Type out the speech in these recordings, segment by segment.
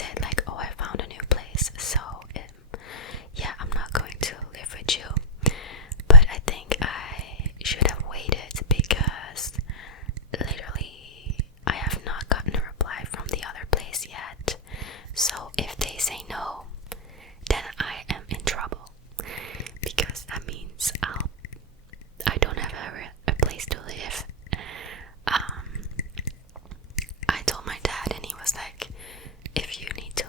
said like, oh, I found a new place, so yeah, I'm not going to live with you. But I think I should have waited, because literally I have not gotten a reply from the other place yet. So if they say no, then I am in trouble, because that means I don't have a place to live. I told my dad, and he was like, if you need to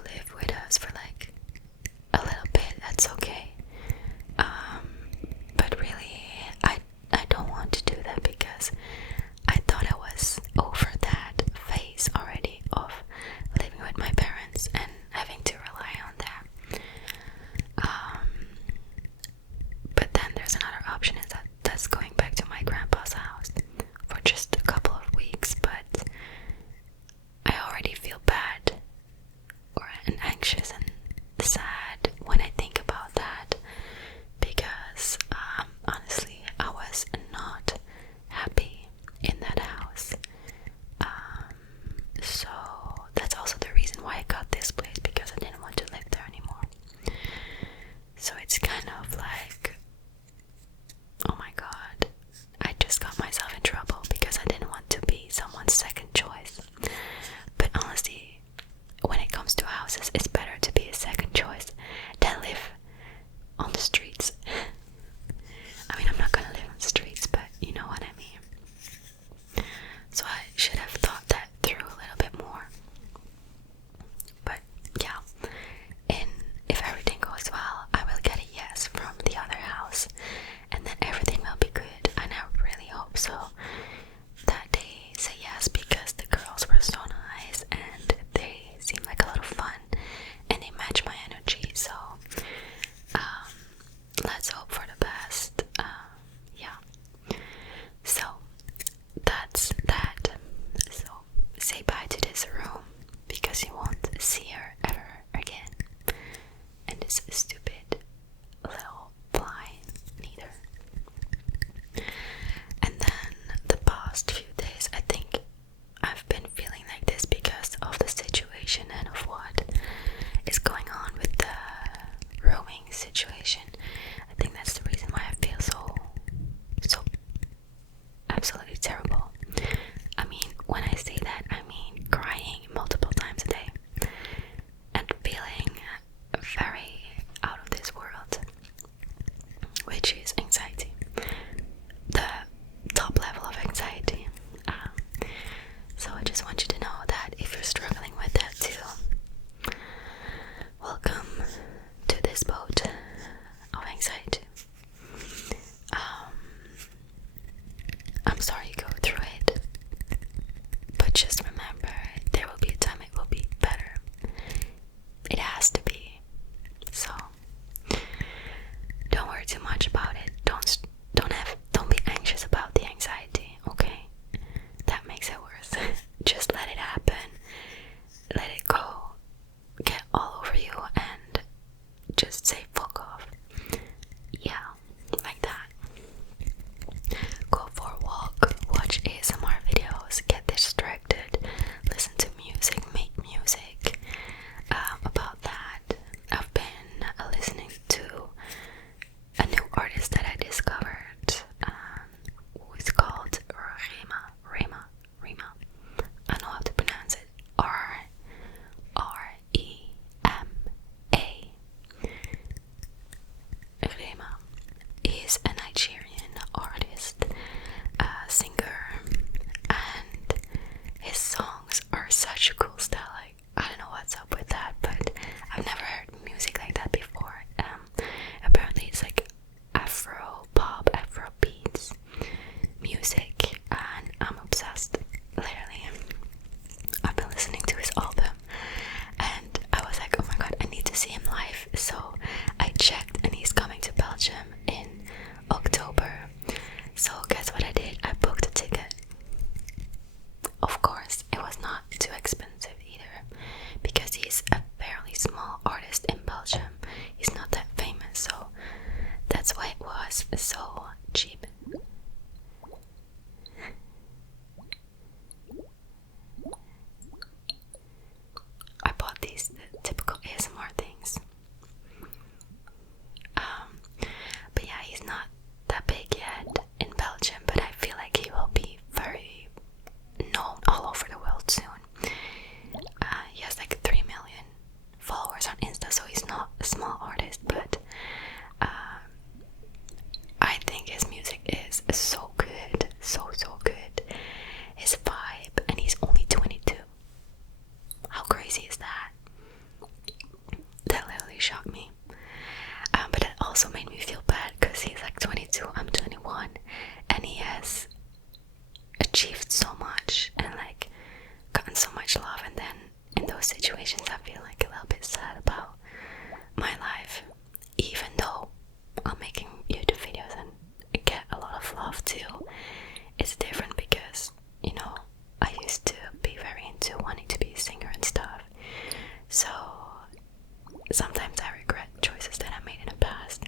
sometimes I regret choices that I made in the past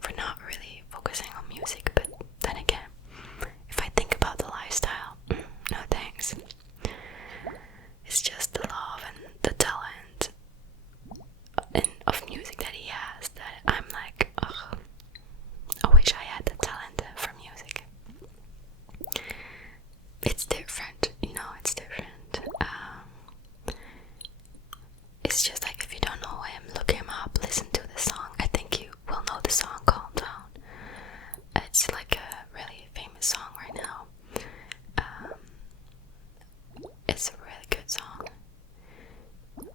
for not really focusing on music, but then again, if I think about the lifestyle, no thanks. It's just the love and the talent of music that he has that I'm like, ugh, I wish I had the talent for music. It's different, you know, it's different. It's just like if you don't know him, look him up, listen to the song. I think you will know the song Calm Down. It's like a really famous song right now. It's a really good song.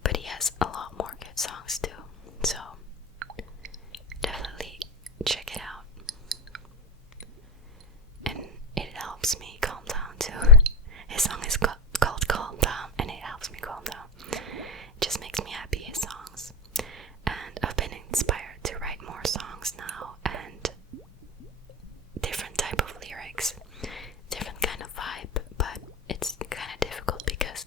But he has a lot more good songs too. So definitely check it out. And it helps me calm down too. His song is called Calm Down, and it helps me calm down. It just makes me happy, his songs. And I've been inspired to write more songs now, and different type of lyrics, different kind of vibe, but it's kind of difficult because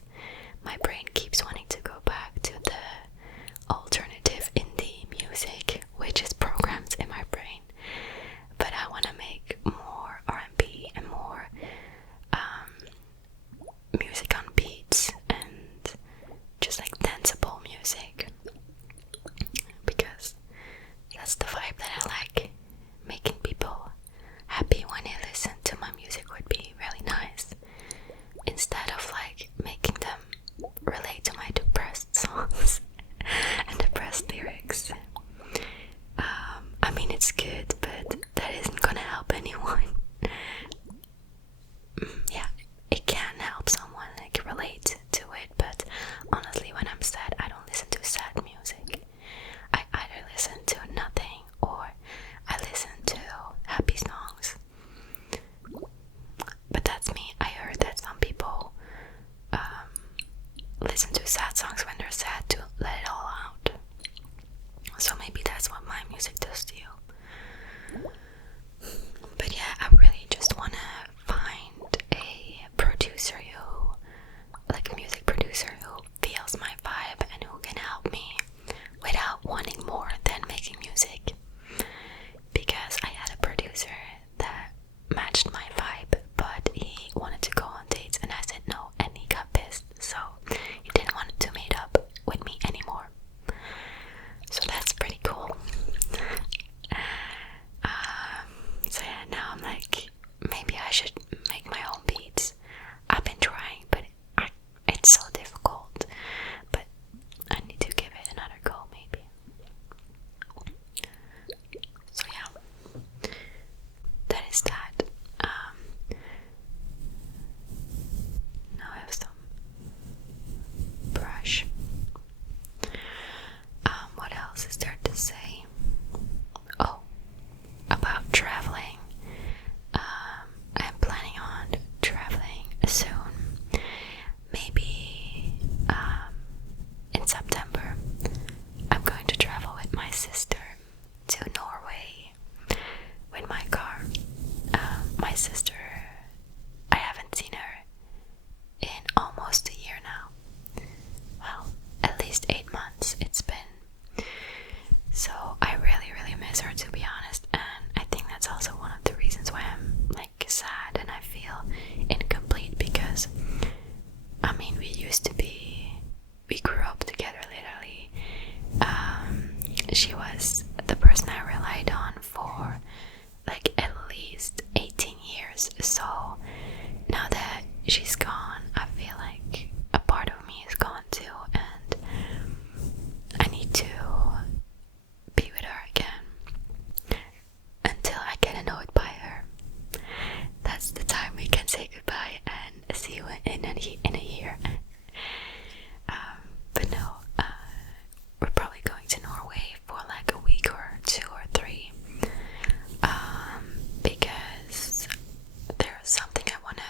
my brain keeps wanting to go back to the alternative indie music, which is programmed in my brain. But I want to make more R&B and more music on beats and just like danceable music, because that's the vibe that I like. Making people happy when they listen to my music would be really nice, instead of like making them relate to my depressed songs and depressed lyrics. I mean, it's good, but that isn't gonna help anyone. Yeah, it can help someone like relate to it, but honestly, when I'm sad, I don't listen to sad music. I either listen to nothing or I listen to happy songs. But that's me. I heard that some people listen to sad songs when they're sad to let it all out. So maybe that's what my music does to you. But yeah, I really just wanna find a producer who, like a music producer who feels my vibe and who can help me without wanting more than making music. Because I had a producer that matched my vibe, but he wanted to go on dates and I said no, and he got pissed, so he didn't want to meet up with me anymore. So that's pretty cool. So yeah, now I'm like, maybe I should make my own beats. I've been trying, but it's so difficult. But I need to give it another go, maybe. So yeah, that is that. Now I have some brush. What else is there to say? Oh, about traveling. I'm planning on traveling soon. Maybe in September. I'm going to travel with my sister to Norway with my car. My sister, I haven't seen her in almost a year now. Well, at least 8 months it's been. So I really, really miss her, to be honest, and I think that's also one of the reasons why I'm like sad and I feel incomplete, because I mean, we grew up together literally. She was the person I relied on for like at least 18 years, so now that she's gone, I feel like a part of me is gone too, and I need to be with her again until I get annoyed by her. That's the time we can say goodbye and see you in a year. But no, we're probably going to Norway for like a week or 2 or 3, because there's something I want to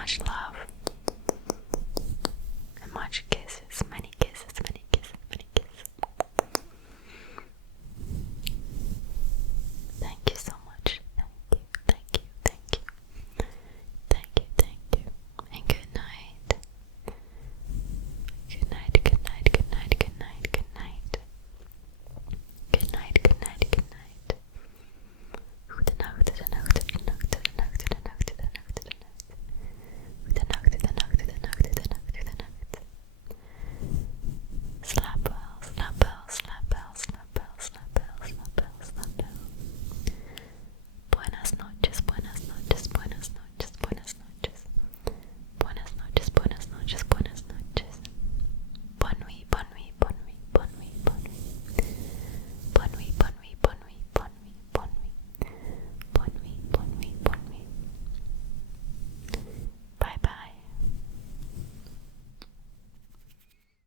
much love.